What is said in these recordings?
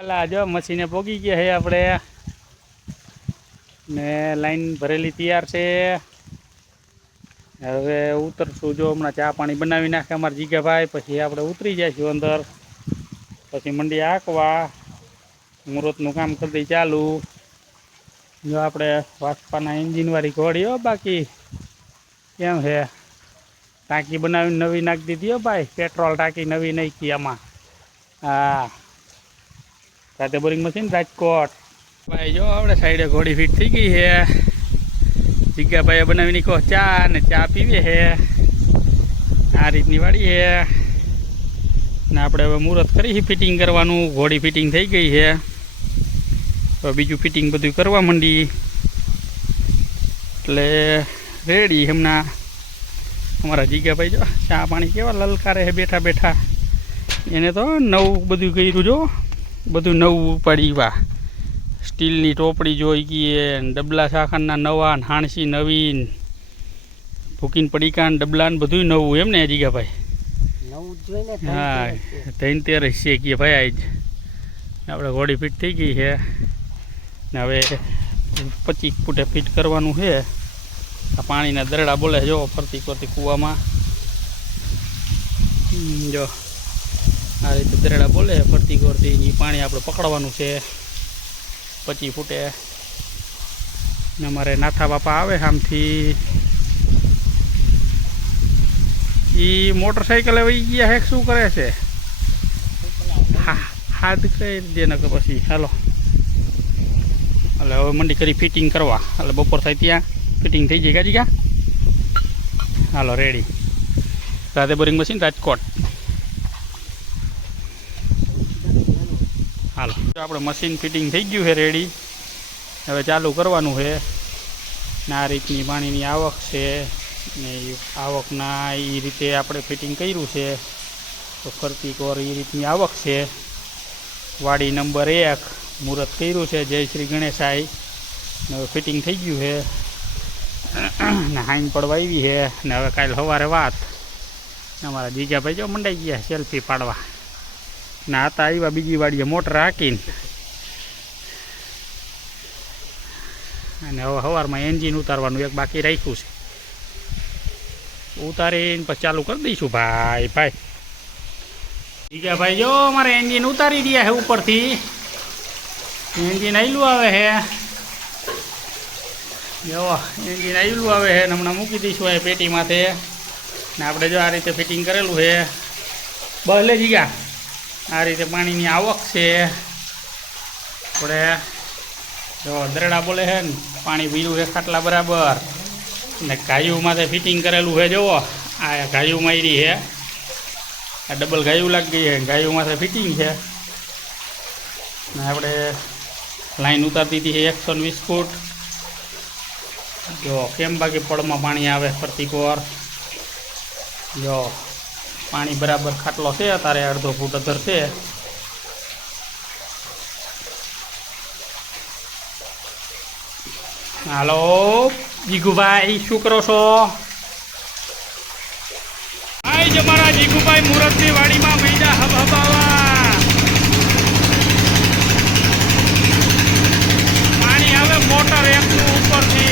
પેલા જો મશીને પોગી ગયા છે આપણે. ને લાઈન ભરેલી તૈયાર છે. હવે ઉતરશું જો હમણાં ચા પાણી બનાવી નાખે અમારા જીગાભાઈ, પછી આપણે ઉતરી જઈશું અંદર. પછી મંડી આંકવા મુહૂર્તનું કામ કરી દઈ ચાલુ. જો આપણે વાસ્પાના એન્જિનવાળી ઘોડીઓ બાકી. કેમ છે ટાંકી બનાવીને નવી નાખી દીધી ભાઈ. પેટ્રોલ ટાંકી નવી નાખી આમાં. હા. સાથે બોરિંગ મશીન રાજકોટ. ભાઈ, જો આપણે સાઈડે ઘોડી ફિટ થઈ ગઈ છે. જીગાભાઈએ બનાવી કહો, ચા ને ચા પીવે છે. આ રીતની વાડી છે. ને આપણે હવે મુહૂર્ત કરી ફિટિંગ કરવાનું. ઘોડી ફિટિંગ થઈ ગઈ છે. હવે બીજું ફિટિંગ બધું કરવા માંડી. એટલે રેડી હમણાં. અમારા જીગાભાઈ જો, ચા પાણી કેવા લલકારે છે બેઠા બેઠા. એને તો નવું બધું કર્યું, જો. બધું નવું ઉપાડી વા. સ્ટીલની ટોપડી જોઈ ગઈ ને ડબલા શાખાના નવા હાણસી નવીન. ભૂકીન પડીકાન ડબલાન બધું નવું. એમ ને જીગાભાઈ ભાઈ? હા ત્રણ તેર છે કે ભાઈ આજ. આપણે ઘોડી ફિટ થઈ ગઈ છે. ને હવે પચીસ ફૂટે ફિટ કરવાનું છે. આ પાણીના દરડા બોલે જો ફરતી ફરતી કૂવામાં. જો. આ રીતે દરેડા બોલે, ફરતી ફરતી એ પાણી આપણે પકડવાનું છે. પચી ફૂટે. ને અમારે નાથા બાપા આવે આમથી. એ મોટરસાઇકલ વહી ગયા હેક શું કરે છે? હા, હાથ કરી દે ને પછી. હાલો. એટલે હવે મંડી કરી ફિટિંગ કરવા. એટલે બપોર થાય ત્યાં. ફિટિંગ થઈ જાય. કાજી ક્યાં હાલો ready Radhe boring machine Rajkot. હાલો. આપણે મશીન ફિટિંગ થઈ ગયું છે રેડી હવે ચાલુ કરવાનું છે. ને આ રીતની પાણીની આવક છે, ને આવકના એ રીતે આપણે ફિટિંગ કર્યું છે. તો ફરતી કોર એ રીતની આવક છે. વાડી નંબર એક મુહૂર્ત કર્યું છે, જય શ્રી ગણેશાઈ હવે ફિટિંગ થઈ ગયું છે. ને હાઈન પડવા આવી છે. ને હવે કાલે સવારે વાત. અમારા જીજાભાઈ જો મંડાઈ ગયા સેલ્ફી પાડવા. ને આતા આવ્યા, બીજી વાડીએ મોટર હાકીને. અને હવે સવારમાં એન્જિન ઉતારવાનું એક બાકી રાખ્યું છે. ઉતારીને પછી ચાલુ કરી દઈશું. ભાઈ ભાઈ. બીજા ભાઈ, જો અમારે એન્જિન ઉતારી દે છે ઉપરથી. એન્જિન આવેલું આવે છે. જો, એન્જિન આવેલું આવે છે હમણાં મૂકી દઈશું આ પેટીમાંથી. ને આપણે જો આ રીતે ફિટિંગ કરેલું છે. બસ લે જીગા આ રીતે પાણીની આવક છે. આપણે જો દરડા બોલે છે ને, પાણી પીરું છે ખાટલા બરાબર. ને ગાયું માથે ફિટિંગ કરેલું છે, જુઓ. આ ગાયું મારી છે. આ ડબલ ગાયું લાગી છે ગાયું માથે ફિટિંગ છે. ને આપણે લાઈન ઉતારતી છે એકસો ને વીસ ફૂટ. જો કેમ બાકી પડમાં પાણી આવે ફરતી કોર જો પાણી બરાબર ખાટલો છે, અત્યારે અડધો ફૂટ અધર છે. હાલો, જીગુભાઈ, શું કરો છો? આઈ જ મારા જીગુભાઈ, મુરતની વાડીમાં મહિના હબહબાવા પાણી આવે મોટર એકનું ઉપરથી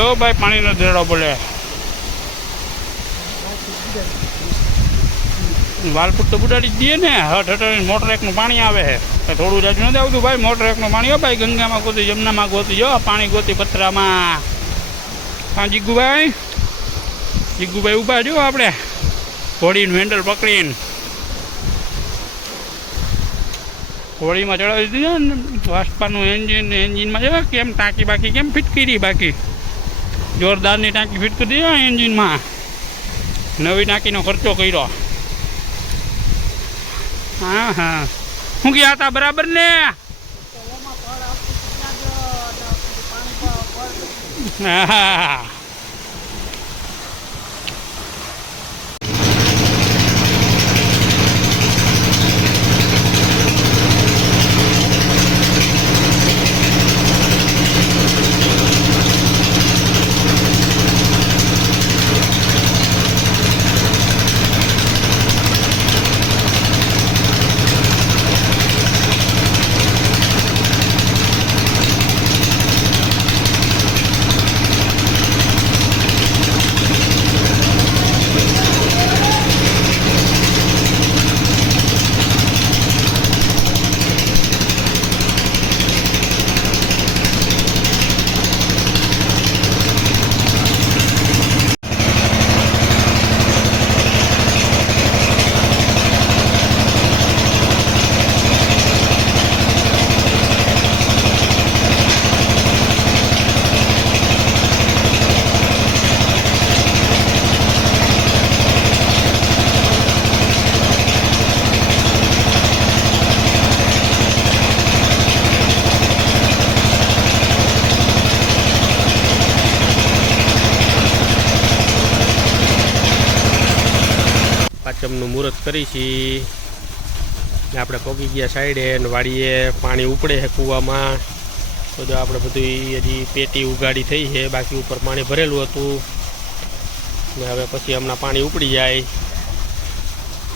જો ભાઈ, પાણીનો ધેડો બોલે વાલપુટ તો બુડાડી જ દઈએ ને. હટ હટ મોટર એકનું પાણી આવે છે. થોડું જાજુ નથી આવતું ભાઈ, મોટર એકનું પાણી. હો ભાઈ, ગંગામાં ગોતી જમનામાં ગોતી. જો, પાણી ગોતી પથરામાં. હા, જીગુભાઈ? જીગુભાઈ ઊભા જો આપણે. હોળીનું હેન્ડલ પકડીને. હોળીમાં ચડાવી દીધું ને વાસ્પાનું એન્જિન એન્જિનમાં જો કેમ ટાંકી બાકી, કેમ ફિટ કરી બાકી? જોરદારની ટાંકી ફિટ કરી દીધો એન્જિનમાં નવી ટાંકીનો ખર્ચો કર્યો હા હા શું ગયા હતા બરાબર ને હા પાંચમનું મુહૂર્ત કરી છીએ આપણે પગી ગયા સાઈડે ને વાડીએ પાણી ઉપડે છે કૂવામાં. તો જો આપણે બધું હજી પેટી ઉગાડી થઈ છે, બાકી ઉપર પાણી ભરેલું હતું. ને હવે પછી હમણાં પાણી ઉપડી જાય.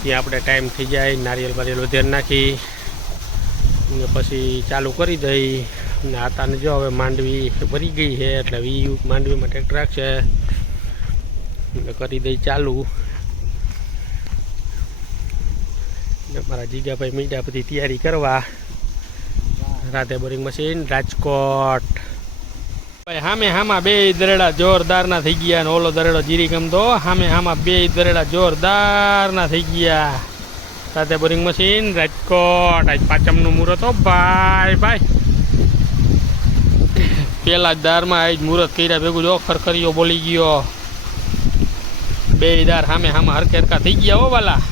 ત્યાં આપણે ટાઈમ થઈ જાય, નારિયેલ બારિયેલ વધારે નાખી. ને પછી ચાલુ કરી દઈ. ને આતાને જો હવે માંડવી ભરી ગઈ છે, એટલે વી માંડવીમાં ટ્રેક્ટર રાખશે. એટલે કરી દઈ ચાલુ ને મારા જીગાભાઈ મીડા બધી તૈયારી કરવા. રાતે બોરિંગ મશીન રાજકોટ. ભાઈ, હામે હામાં બે દરેડા જોરદારના થઈ ગયા ને ઓલો દરેડો જીરી ગમતો. હામે હામાં બે દરેડા જોરદારના થઈ ગયા. Radhe boring machine Rajkot. આજ પાંચમનું મુહૂર્ત હો ભાઈ ભાઈ. પેલા જ દારમાં આજ મુહૂર્ત કર્યા ભેગું જો ખરખરીઓ બોલી ગયો. બે દાર સામે હામાં હરખે હરખા થઈ ગયા હો વાલા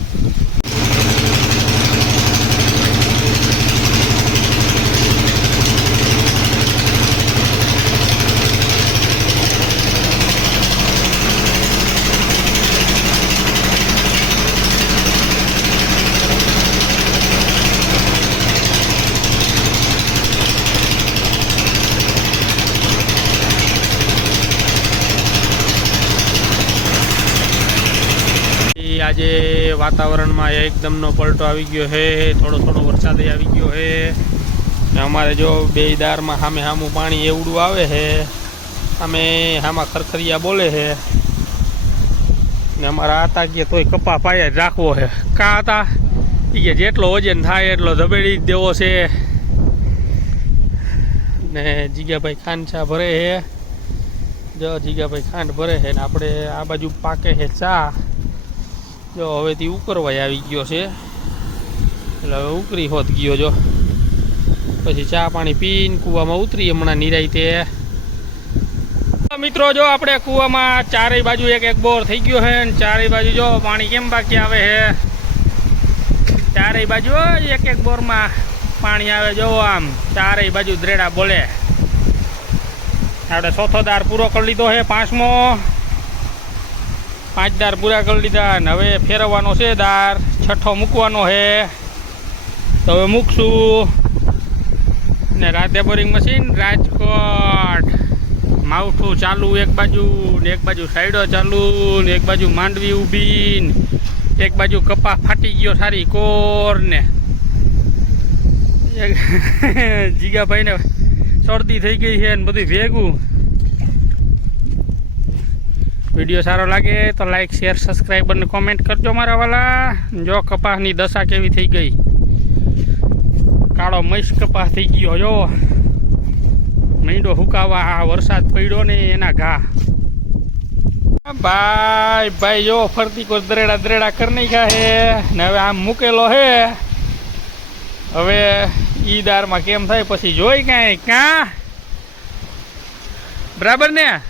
ઈ આજે વાતાવરણમાં એકદમનો પલટો આવી ગયો છે. થોડો થોડો વરસાદ આવી ગયો છે. અમારે જો બે દારમાં સામે સામું પાણી એવડું આવે છે. અમે આમાં ખરખરિયા બોલે છે. ને અમારા આતા કે તોય કપા પાયા જ રાખવો છે. કા હતા? ઈ કે જેટલો વજન થાય એટલો ધબેડી જ દેવો છે. ને જીગાભાઈ ખાંડ ભરે છે. જો જીગાભાઈ ખાંડ ભરે છે ને આપણે આ બાજુ પાકે છે ચા. જો હવેથી ઉકરવાય આવી ગયો છે. એટલે હવે ઉકરી હોત ગયો જો. પછી ચા પાણી પીને કૂવામાં ઉતરી હમણાં નિરાયતે મિત્રો જો આપણે કૂવામાં ચારેય બાજુ એક એક બોર થઈ ગયો છે ને ચારેય બાજુ જો પાણી કેમ બાકી આવે છે? ચારેય બાજુ એક એક બોરમાં પાણી આવે જો આમ. ચારેય બાજુ દ્રેડા બોલે. આપણે ચોથો દાર પૂરો કરી લીધો છે પાંચમો. પાંચ દાર પૂરા કરી લીધા ને હવે ફેરવવાનો છે દાર છઠ્ઠો મૂકવાનો છે. તો હવે મૂકશું. ને રાતે બોરિંગ મશીન રાજકોટ. માવઠું ચાલુ, એક બાજુ ને એક બાજુ સાઈડો ચાલુ, ને એક બાજુ માંડવી ઊભી ને એક બાજુ કપા ફાટી ગયો સારી કોર ને. જીગાભાઈને શરદી થઈ ગઈ છે ને બધું ભેગું. વીડિયો સારો લાગે તો લાઈક શેર સબસ્ક્રાઈબ અને કોમેન્ટ કરજો મારા વાલા. જો કપાસની દશા કેવી થઈ ગઈ? કાળો મૈસ કપાસ થઈ ગયો, જો. મીંડો હુકાવા આ વરસાદ પડ્યો ને એના ઘા. ભાઈ ભાઈ, જો, ફરતી કોઈ દરેડા દરેડા કરી નાખ્યા હે. ને હવે આમ મૂકેલો હે. હવે ઈ દારમાં કેમ થાય પછી જોઈ કાંઈ, કાં? બરાબર ને?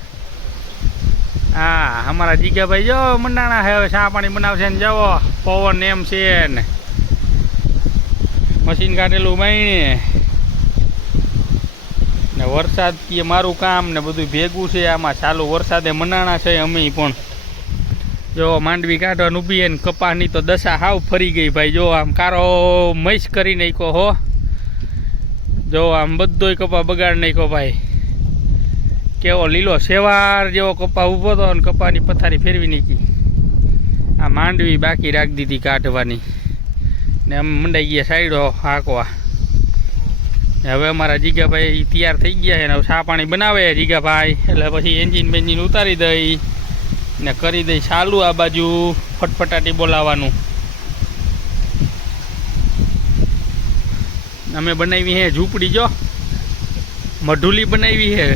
હા, અમારા જીગાભાઈ જો મંડાણા હવે ચા પાણી બનાવશે ને જવો. પવન એમ છે ને. મશીન કાઢેલું બાઈને ને વરસાદ કે મારું કામ ને બધું ભેગું છે આમાં. ચાલુ, વરસાદે મંડાણા છે અમે પણ. જો, માંડવી કાઢવાનું ઊભી ને કપાસની તો દશા હાવ ફરી ગઈ ભાઈ. જો, આમ કારો મૈસ કરી નાખ્યો હો. જો, આમ બધોય કપા બગાડ નાખ્યો ભાઈ. કેવો લીલો સેવાર જેવો કપા ઊભો હતો અને કપાની પથારી ફેરવી નીકળી આ માંડવી બાકી રાખી દીધી કાઢવાની. ને આમ મંડાઈ ગયા સાઈડો હાંકવા. હવે અમારા જીગાભાઈ તૈયાર થઈ ગયા છે ને ચા પાણી બનાવે જીગાભાઈ. એટલે પછી એન્જિન બેન્જિન ઉતારી દઈ ને કરી દઈ ચાલુ આ બાજુ ફટફટાટી બોલાવાનું અમે બનાવી હે ઝૂંપડી જો. મઢુલી બનાવી હે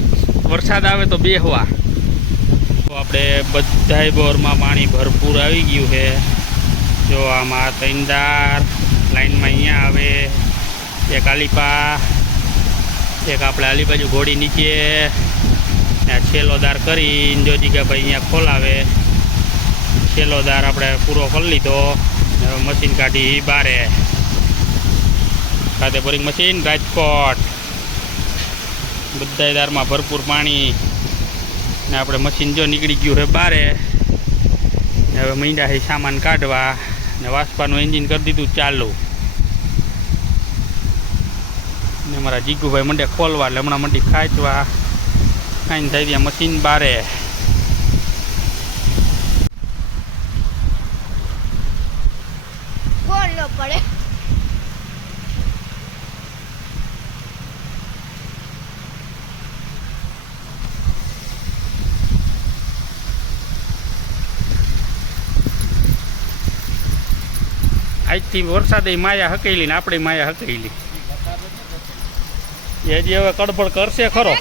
વરસાદ આવે તો બેહવા આપણે બધાય બોરમાં પાણી ભરપૂર આવી ગયું છે. જો આમાં તૈનદાર લાઈનમાં અહીંયા આવે એક આલીપા એક આપણે આલી બાજુ ઘોડી નીચે ને કરી છેલ્લો દાર કરીને જો જીગાભાઈ અહીંયા ખોલાવે, છેલ્લો દાર આપણે પૂરો કરી લીધો મશીન કાઢી બારે. ખાતે મશીન, રાજકોટ. બધા દારમાં ભરપૂર પાણી ને આપણે મશીન જો નીકળી ગયું છે બારે હવે મીંડા છે સામાન કાઢવા ને વાસ્પાનું એન્જિન કરી દીધું ચાલુ. ને મારા જીગુભાઈ મંડે ખોલવા એટલે હમણાં મંડી ખાંચવા. ખાઈને થઈ ગયા મશીન બારે. પડે. આજથી વરસાદે માયા હકેલી ને આપણે માયા હકેલી એ હજી હવે કડબડ કરશે ખરો.